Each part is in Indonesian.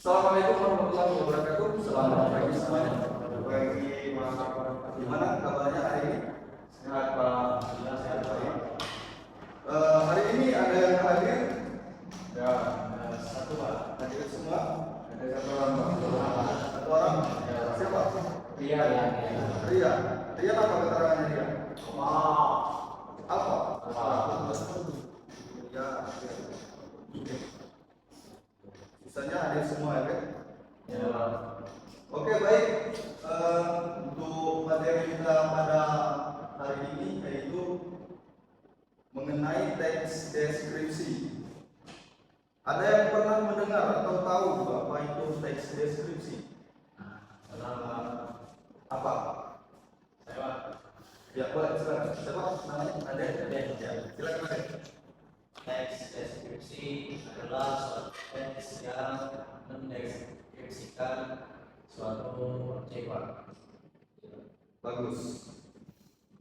Assalamualaikum warahmatullahi wabarakatuh. Selamat pagi semuanya. Bagi Mas, gimana kabarnya hari ini? Sehat Pak? Sehat Pak. Hari ini ada yang hadir? Ya, satu Pak. Hadir semua? Ada satu orang Pak. Satu orang? Ya. Siapa? Ria. Ria. Ria apa keterangannya Ria? Apa? Ya. Sisanya hadir semua ya kan? Ya. Oke baik. Untuk materi kita pada hari ini yaitu mengenai teks deskripsi. Ada yang pernah mendengar atau tahu apa itu teks deskripsi? Apa? Saya. Ya boleh silakan. Siapa namanya? Ada. Ya. Silakan ada. Teks deskripsi adalah suatu teks yang mendeskripsikan suatu objek. Bagus.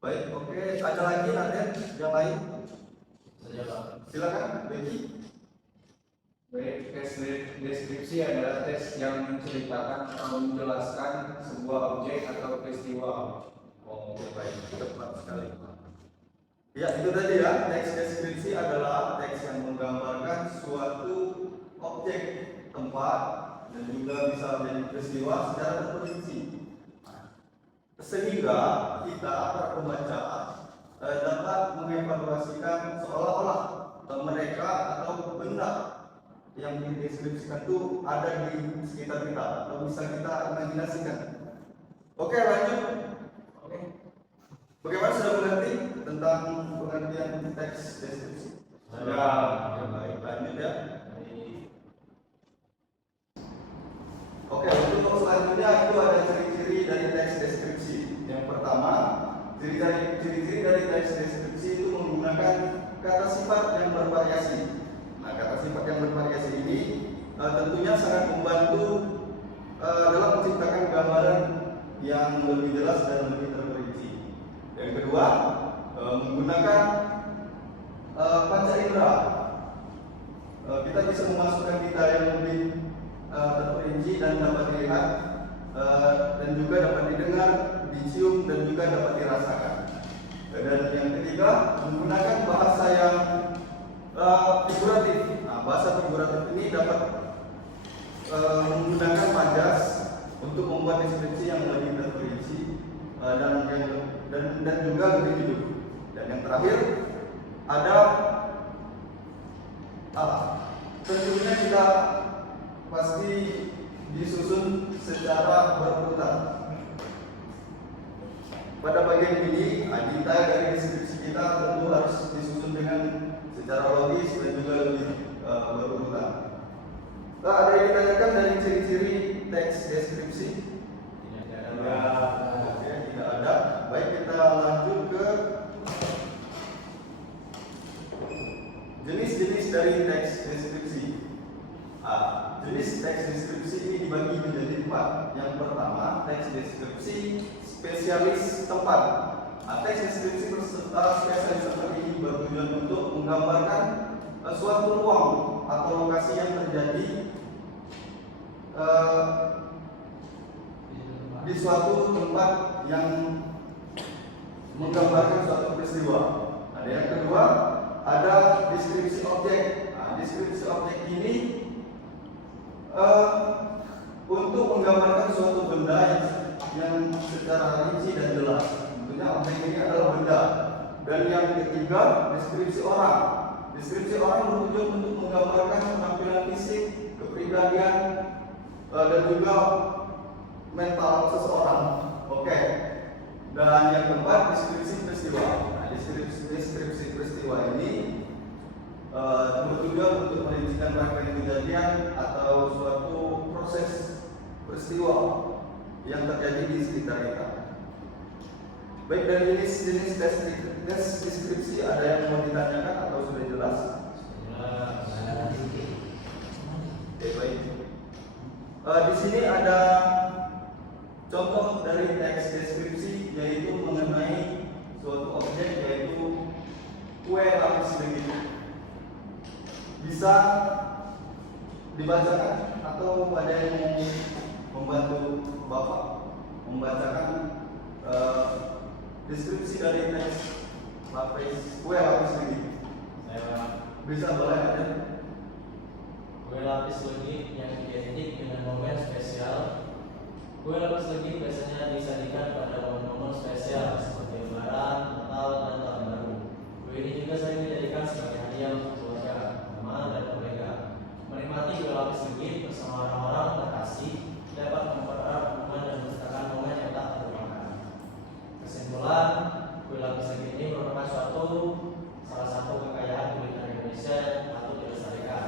Baik, oke. Ada lagi nanti yang lain? Saja Pak. Silakan, Becky. Baik, teks deskripsi adalah teks yang menceritakan atau menjelaskan sebuah objek atau peristiwa. Oh, baik, tepat sekali. Ya, itu tadi ya. Teks deskripsi adalah teks yang menggambarkan suatu objek, tempat, dan juga bisa menjadi peristiwa secara terperinci. Sehingga kita para pembaca dapat mengevaluasikan seolah-olah mereka atau benda yang dideskripsikan itu ada di sekitar kita atau bisa kita imajinasikan. Oke, lanjut. Oke. Bagaimana sudah mengerti tentang pengertian teks deskripsi? Ya, Baik, lanjut ya. Oke, untuk selanjutnya itu ada ciri-ciri dari teks deskripsi. Yang pertama, ciri-ciri dari teks deskripsi itu menggunakan kata sifat yang bervariasi. Nah, kata sifat yang bervariasi ini tentunya sangat membantu dalam menciptakan gambaran yang lebih jelas dan lebih terperinci. Yang kedua, menggunakan panca indera. Kita bisa memasukkan detail yang lebih terperinci dan dapat dilihat dan juga dapat didengar, dicium dan juga dapat dirasakan. Dan yang ketiga, menggunakan bahasa yang figuratif. Nah, bahasa figuratif ini dapat menggunakan majas untuk membuat deskripsi yang lebih terperinci dan juga lebih hidup. Dan yang terakhir ada tentunya kita pasti disusun secara berurutan. Pada bagian ini, detail dari deskripsi kita tentu harus disusun dengan secara logis dan juga lebih berurutan. Ada yang ditanyakan dari ciri-ciri teks deskripsi? Tidak ada. Baik, kita lanjut ke jenis-jenis dari teks deskripsi. Jenis teks deskripsi ini dibagi menjadi 4. Yang pertama, teks deskripsi spesialis tempat. Teks deskripsi spesialis tempat ini bertujuan untuk menggambarkan suatu ruang atau lokasi yang terjadi di suatu tempat yang menggambarkan suatu peristiwa. Ada yang kedua, ada deskripsi objek. Deskripsi objek ini untuk menggambarkan suatu benda yang secara rinci dan jelas. Tentunya objek ini adalah benda. Dan yang ketiga, deskripsi orang. Deskripsi orang bertujuan untuk menggambarkan penampilan fisik, kepribadian, dan juga mental seseorang. Oke. Dan yang keempat, deskripsi peristiwa. Deskripsi peristiwa ini bertujuan untuk merincikan rangkaian kejadian atau suatu proses peristiwa yang terjadi di sekitar kita. Baik, dari jenis deskripsi ada yang mau ditanyakan atau sudah jelas? Oke, baik. Di sini ada contoh dari teks deskripsi yaitu mengenai suatu objek yaitu kue lapis legit. Bisa dibacakan atau atau ada yang mau membantu Bapak membacakan deskripsi dari teks kue lapis legit? Saya Bisa boleh ada? kue lapis legit yang identik dengan momen spesial. Kue lapis legit biasanya disajikan pada momen-momen spesial seperti Lebaran, Natal, dan Tahun Baru. Kue ini juga sering dijadikan sebagai hadiah untuk keluarga, teman, dan kolega. Menikmati kue lapis legit bersama orang-orang terkasih dapat mempererat hubungan dan menciptakan momen yang tak terlupakan. Kesimpulan, kue lapis legit ini merupakan salah satu kekayaan kuliner Indonesia yang patut dilestarikan.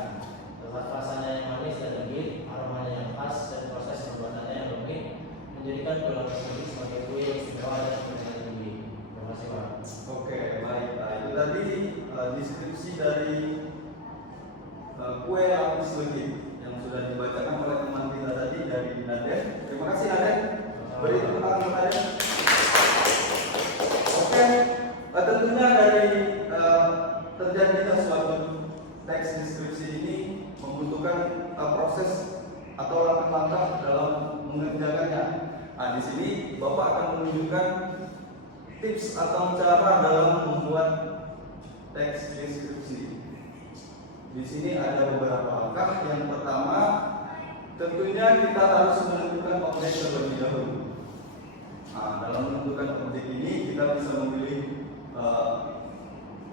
Terletak rasanya yang manis dan legit, aromanya yang khas, dan proses pembuatannya yang rumit menjadikan kue lapis legit sebagai kue yang istimewa dan berharga tinggi. Terima kasih, Pak. Oke, baik. Nah, itu tadi deskripsi dari kue lapis legit yang sudah dibacakan oleh teman kita tadi dari Naden. Terima kasih Naden. Beri tepuk tangan untuk Naden. Oke, tentunya dari terjadinya suatu teks deskripsi ini membutuhkan proses atau langkah-langkah dalam mengerjakannya. Nah, di sini Bapak akan menunjukkan tips atau cara dalam membuat teks deskripsi. Di sini ada beberapa langkah. Yang pertama, tentunya kita harus menentukan objek terlebih dahulu. Nah, dalam menentukan objek ini kita bisa memilih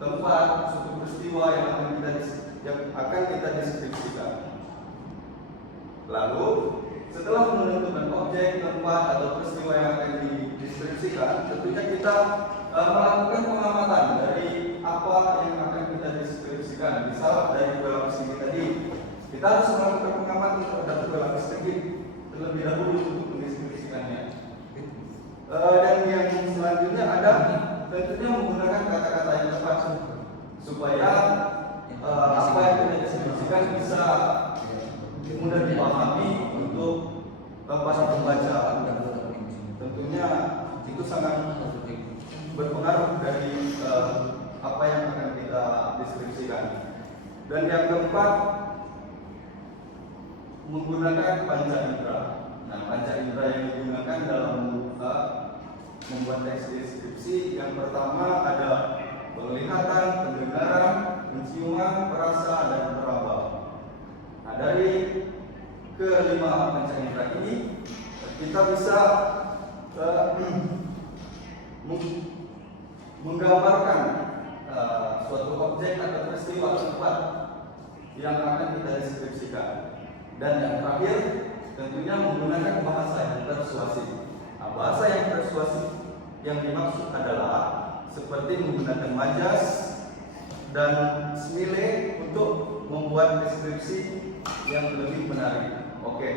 tempat, suatu peristiwa yang akan kita deskripsikan. Lalu, setelah menentukan objek, tempat, atau peristiwa yang akan dideskripsikan, tentunya kita melakukan pengamatan dari apa yang akan kita deskripsikan. Misal dari kue lapis ini tadi, kita harus melakukan pengamatan terhadap kue lapis legit terlebih dahulu untuk mendeskripsikannya. Dan yang selanjutnya ada tentunya menggunakan kata-kata yang tepat supaya apa yang kita deskripsikan bisa mudah dipahami untuk para pembaca. Tentunya itu sangat berpengaruh dari apa yang akan kita deskripsikan. Dan yang keempat, menggunakan panca indera. Nah, panca indera yang digunakan dalam membuat teks deskripsi yang pertama ada penglihatan, pendengaran, penciuman, perasa, dan meraba. Nah, dari kelima panca indera ini kita bisa menggambarkan suatu objek atau peristiwa tempat yang akan kita deskripsikan. Dan yang terakhir tentunya menggunakan bahasa yang persuasif. Nah, bahasa yang persuasif yang dimaksud adalah seperti menggunakan majas dan simile untuk membuat deskripsi yang lebih menarik. Oke,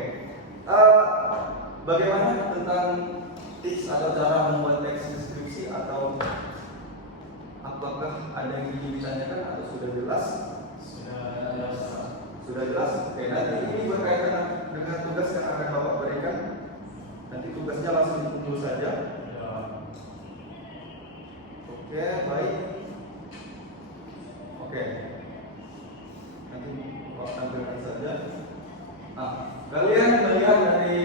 bagaimana tentang tips atau cara membuat teks deskripsi, atau apakah ada yang ingin ditanyakan atau sudah jelas? Sudah jelas. Oke, nanti ini berkaitan dengan tugas yang akan Bapak berikan. Nanti tugasnya langsung ditulis saja. Oke, baik. Oke, nanti Bapak tampilkan saja. Nah, kalian melihat dari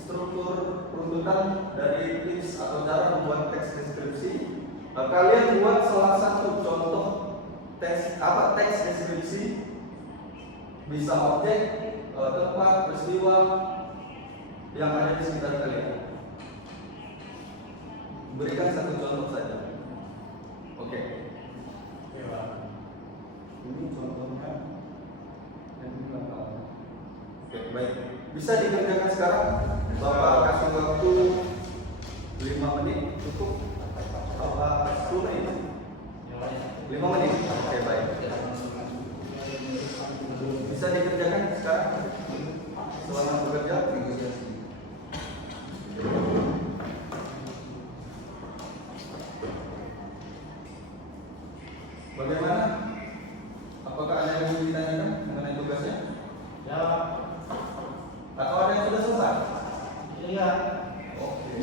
struktur runtutan dari tips atau cara membuat teks deskripsi. Kalian buat salah satu contoh teks deskripsi, bisa objek, tempat, peristiwa yang ada di sekitar kalian. Berikan satu contoh saja. Oke. Oke, Pak. Ini contohnya. Oke, baik. Bisa dikerjakan sekarang. Bapak kasih waktu 5 menit cukup. Bapak 10 menit. 5 menit. Oke, baik. Bisa dikerjakan sekarang selama bekerja. Bagaimana? Apakah ada yang ingin ditanyakan mengenai tugasnya? Ya, Atau ada yang sudah selesai? iya. Oke.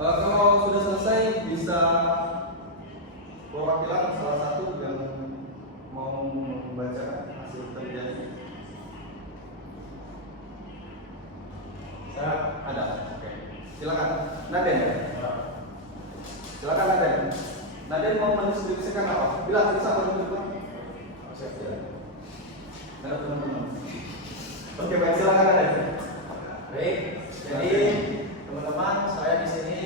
Kalau sudah selesai bisa perwakilan salah satu yang mau membaca hasil kerjanya. Saya Ada. Oke. Silakan. Naden. Silakan Naden. Naden mau mendeskripsikan apa? Bilang bisa menunjukkan. Siap ya. Ada teman-teman. Oke, baik, silakan Naden. baik. Jadi teman-teman, saya di sini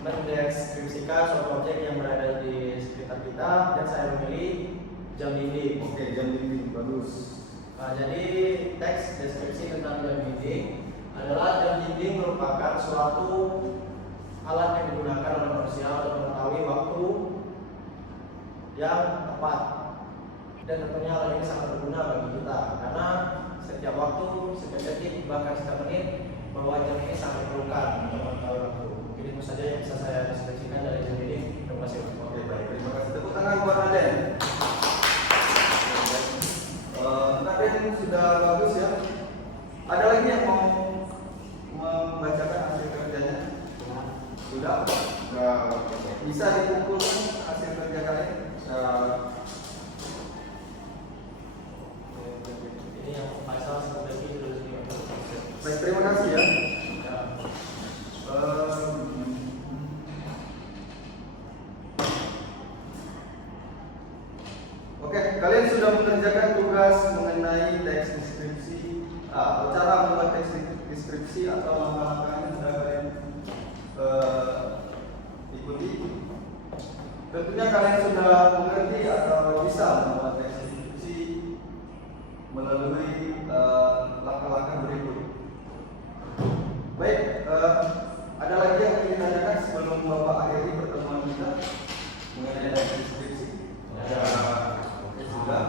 mendeskripsikan suatu objek yang berada di sekitar kita dan saya memilih jam dinding. Oke, jam dinding bagus. Nah, jadi teks deskripsi tentang jam dinding adalah jam dinding merupakan suatu alat yang digunakan oleh manusia untuk mengetahui waktu yang tepat. Dan tentunya alat ini sangat berguna bagi kita karena setiap waktu, setiap detik, bahkan setiap menit bahwa jam ini sangat diperlukan untuk mengetahui waktu. Mungkin itu saja yang bisa saya deskripsikan dari jam dinding. Terima kasih. Oke, baik. Terima kasih. Tepuk tangan buat Naden. Naden sudah bagus ya. Ada lagi yang mau membacakan hasil kerjanya? Sudah. Bisa dikumpulkan hasil kerja kalian? Ini yang pasal strategi itu. Baik, terima kasih ya. Oke, kalian sudah mengerjakan tugas mengenai teks deskripsi, cara membuat teks deskripsi atau langkah-langkahnya sudah kalian ikuti. Tentunya kalian sudah mengerti atau bisa membuat teks deskripsi melalui langkah-langkah berikut. Baik, ada lagi yang ingin ditanyakan sebelum Bapak akhiri pertemuan kita mengenai teks deskripsi? Ya, oke, sudah.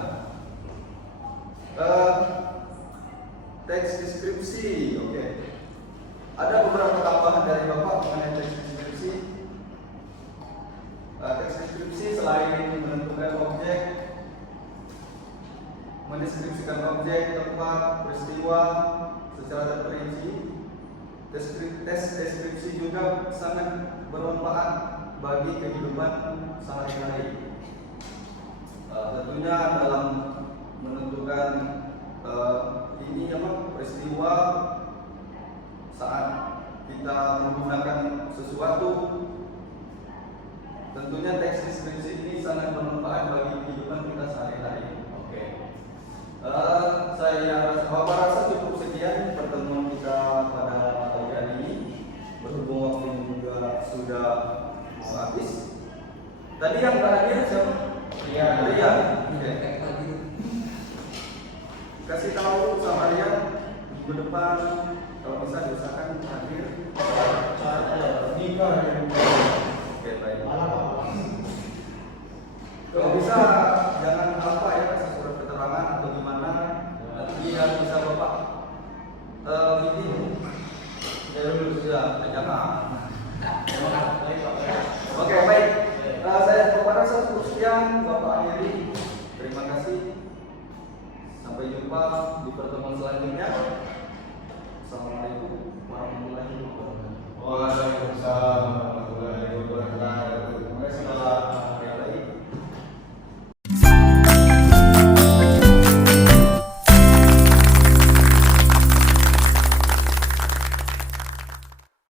Teks deskripsi, oke. Ada beberapa tambahan dari Bapak mengenai teks deskripsi. Teks deskripsi selain menentukan objek, mendeskripsikan objek, tempat, peristiwa secara terperinci, tes deskripsi juga sangat bermanfaat bagi kehidupan sehari-hari. Tentunya dalam menentukan ini peristiwa saat kita menggunakan sesuatu, tentunya teks deskripsi ini sangat bermanfaat bagi kehidupan kita sehari-hari. Oke. Saya rasa cukup sekian pertemuan kita pada pagi hari ini. Berhubung waktunya juga sudah habis. Tadi yang terakhir siapa? Rian. Oke. Kasih tahu sama Rian minggu depan kalau bisa diusahakan hadir. Oke, baik. Kalau bisa jangan apa ya, kasih surat keterangan atau gimana, nanti biar bisa Bapak meeting. Ya dulu sudah, jangan. Oke, baik. Saya Bapak rasa cukup sekian, Bapak akhiri. Terima kasih. Sampai jumpa di pertemuan selanjutnya. Assalamualaikum warahmatullahi wabarakatuh.